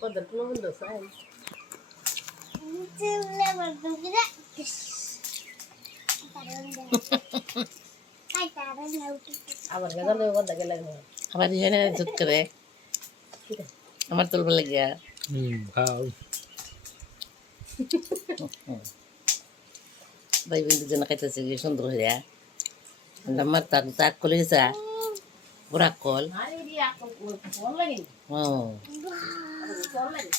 Pode pôr no mundo, sai. আবার গেলে কথা গেলে আবার এখানে জুত করে আমার তুলবে লাগিয়া খাও ভাই বোন দুজনে খাইতেছে কি সুন্দর হইয়া আমার তাক তাক করে গেছে পুরা কল আরে রিয়া কোন লাগে ও কোন লাগে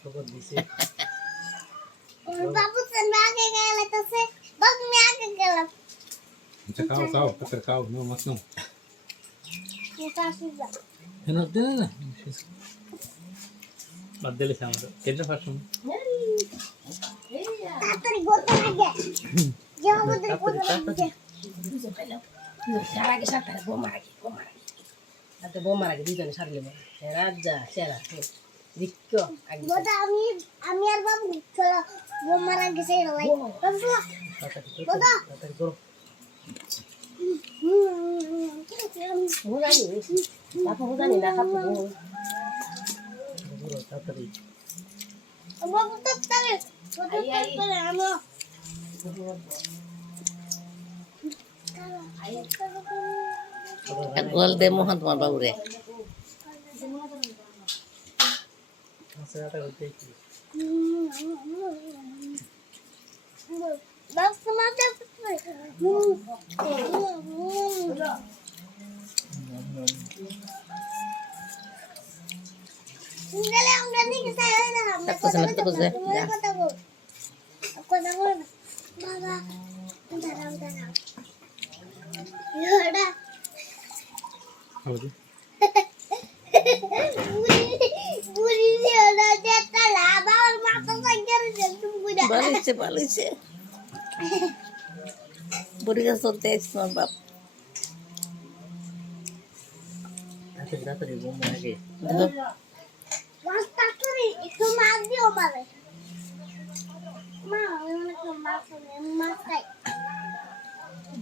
খবর দিছে বাবু আগে গেলে তো সে বাবু আমি আগে গেলাম আচ্ছা খাও খাও পকর খাও নো মাছ নো এটা আসিবা এনো দে না বাদ দিলে সামনে কেন ফাসুন তাড়াতাড়ি গোটা আগে যে আমাদের গোটা আগে দুজন খাইলাম সারা আগে সারা বোমা আগে তাতে বোমা আগে দুজনে সারলে রাজা সেরা রিক্কো আগে গোটা আমি আর বাবু চলো বোমার আগে সেই লাই বাবু গোটা তাতে করো হুজানি বাপু হুজানি না খাবো গুরু তাড়াতাড়ি বাবু তাড়াতাড়ি গোটা আমরা গোল দে মোহন তোমার বাবুরে আচ্ছা এটা হইতে কি বাবু তোমাকে Enggak enggak nih saya udah Tapos na, ya. Aku tahu. Baba. Bentar. Ya udah. হলো Buri sih udah jatuh lah. Bawa mata saja jantung budak. বালিছে বুড়ি গাছ চলতে আসছে তোমার বাপ তাড়াতাড়ি বোমা আগে Mas takri itu mati omale. Ma, ini mas kayak.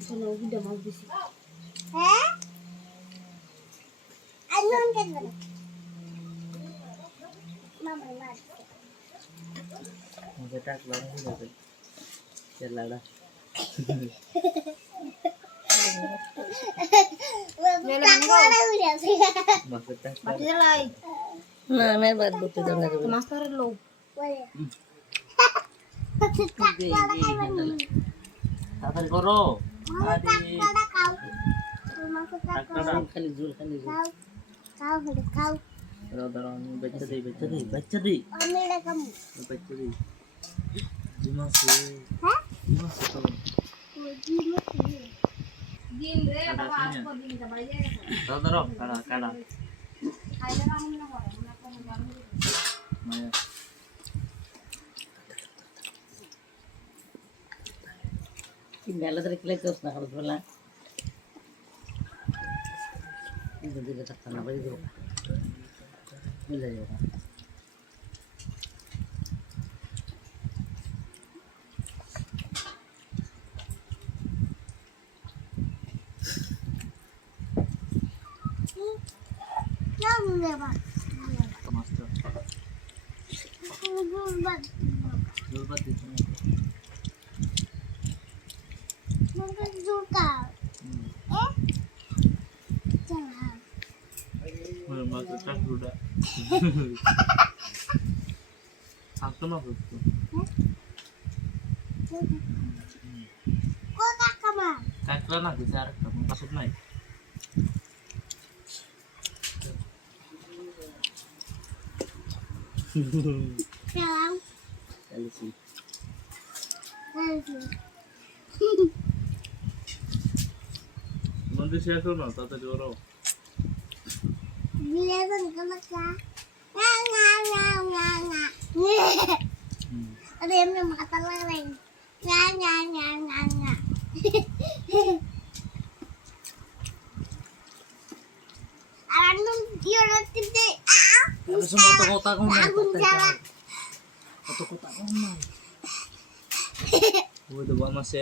Sono udah mau bisi Eh? Anon kan mana? Mama mas. বেটা লাড়া হয়ে যাবে কে লাড়া Tak udah sih. মাছটা mati lai না আমি বাদ করতে জানা যাবে mas taruh lo Boleh. Tak ada kayak mana? তাড়াতাড়ি করো Tak ada kau. Masuk tak kau. খালি জোর Kau udah kau. দাঁড়াও আমি বাচ্চা দেই Ambil kamu. বাচ্চা দেই দিমাসে Hah? দিমাসে তো din re baba asko din ta baye দাঁড়াও কাড়া খাইলে রামু না করে না কোন জানি মায়া কি মেলা ধরে খেলে কেউ না খাবার বলা দিকে থাকতাম না বাড়ি দেবো মিলে যাবো Kamu lewat. মাছটা Gulbat. জলবাদ দিতে Mungkin suka. Eh? Jangan. মাছটা পুরোটা থাকতো না করতো Kok tak kamar? কাঁকড়া না দিতে আর একটা মাছ নাই Sekarang. Elisi Lagi. মন্দির শেষ হলো না তাড়াতাড়ি ওরাও Bila kan kelak ya. Nga. Ada yang kata lain. Nga. Alam dia nanti deh. semua kota kau nak Agung jalan. kota kau nak udah bawa mas